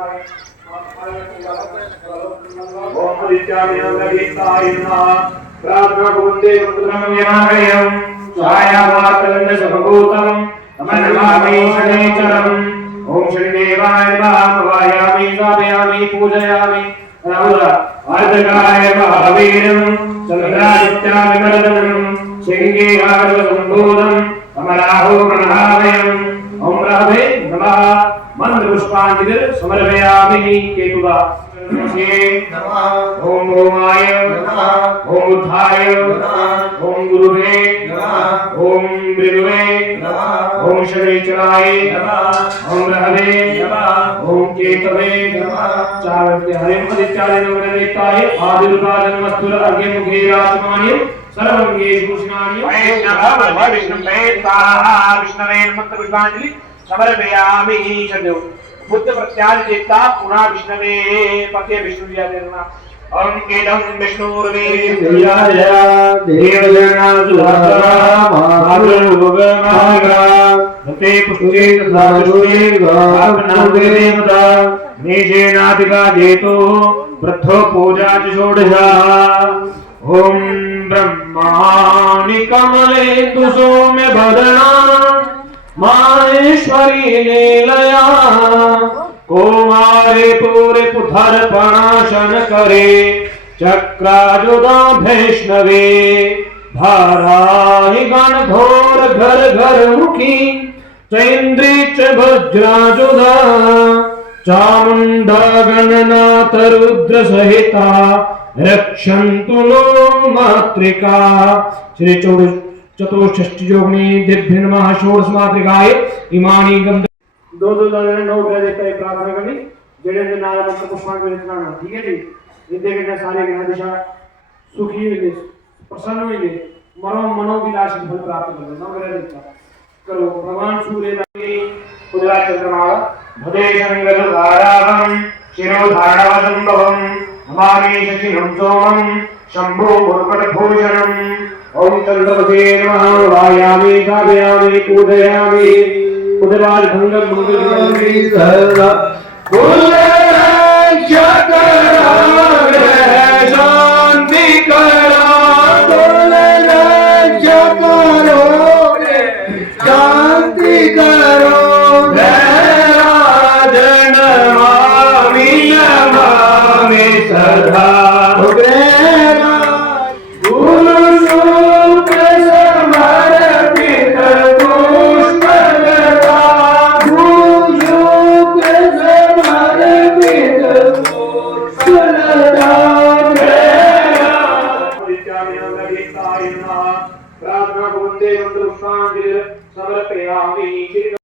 ओम आदित्याय नमः प्रार्थना वंदे मंत्रम विनायकं छायावातलं सर्वभूतं नमामि शनिचरम् ओम शनिदेवाय नमः वायामि स्थापयामि पूजयामि अर्धकाय महावीरं चन्द्रादित्याय वरदनं शिंगे आगतसम्भूतं अमराहो प्रणहामयम् ओम राधे नमः मंत्र पुष्पांजलि समर्पयामि केतुवा नमः ओम ओमाय नमः ओम बुद्धाय नमः ओम गुरुवे नमः ओम मृदुवे नमः ओम शनिचराय नमः ओम राधे नमः ओम केतवे नमः चारंते हरिं आदित्याय नवग्रहेताय आदिर्वाजन्मस्तुर अर्घ्यं मुखे राजमान्यं सर्वंगेषु भूषणानि वैष्णव विष्णुवे स्वाहा विष्णवे मंत्र पुष्पांजलि समर्पयामि षड्यो बुद्ध प्रत्यादिता पुनः विष्णवे पते विष्णु देना ओम केदं विष्णुर्वे विद्याय देवजना सुभद्रा महाभोगमागा नते पुष्टे तथा पुष्टे गापनाग्रेमता निजेनादिका जेतो वृद्धो पूजा च षोडशा ओम ब्रह्माणि कमलेन्दु सौम्य भद्रणा माहेश्वरी लीलया कौमारे पूरे पुथर्पणाशन करे चक्राजुदा वैष्णवे भाराहि गण घोर घर घर मुखी चैन्द्री च वज्राजुदा चामुंडा गणनाथ रुद्र सहिता रक्षन्तु नो मातृका श्री चतुष्षष्टि योग में दिव्य नमः षोडश मातृकाय इमानी गंध दो जने नौ ग्रह देता है प्रार्थना करनी जेड़े ने नारा मंत्र पुष्पांजलि चढ़ाना ठीक है जी ये देखे सारे ग्रह दिशा सुखी हुए प्रसन्न हुए मनोविलास फल प्राप्त कर नौ ग्रह देता करो भगवान सूर्य उदया चंद्रमाला भदे शंकर धारावं शिरो धारणव संभवं नमामि शशिनं सोमं शंभो मुर्कटभूषणम् ओम चंद्रपते नमः वायामि स्थापयामि पूजयामि उदराज भंगम मंगलमंगली सर्व कुल रक्षक शांति करा कुल रक्षक शांति करो राजन नमामि नमामि सदा प्रार्थना वंदे मंत्र पुष्पांजलि समर्पयामि।